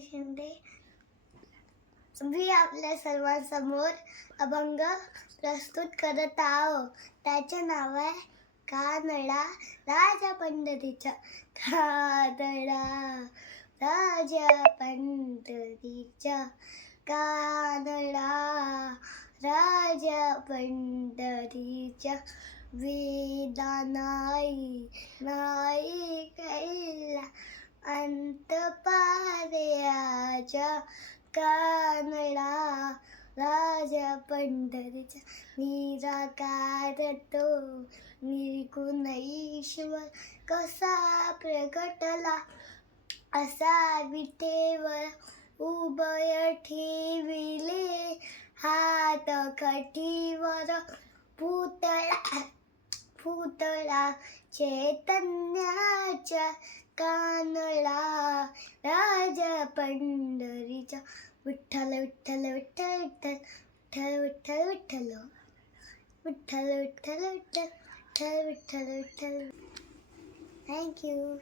शिंदे. मी आपल्या सर्वांसमोर अभंग प्रस्तुत करत आहो त्याचे नाव आहे कानडा राजा पंढरीचा कानडा राजा पंढरीचा कानडा राजा पंढरीच्या. वेदानाई राजा कानडा राजा पंढरीचा. निराकार तो निर्गुण ईश्वर कसा प्रकटला असा विठेवर उभय ठेविले हात कठीवर पुतळा पुतळा चैतन्याच्या कानडा राजा पंढरीचा विठ्ठल विठ्ठल विठ्ठल विठ्ठल विठ्ठल विठ्ठल विठ्ठल विठ्ठल विठ्ठल विठ्ठल विठ्ठल विठ्ठल थँक्यू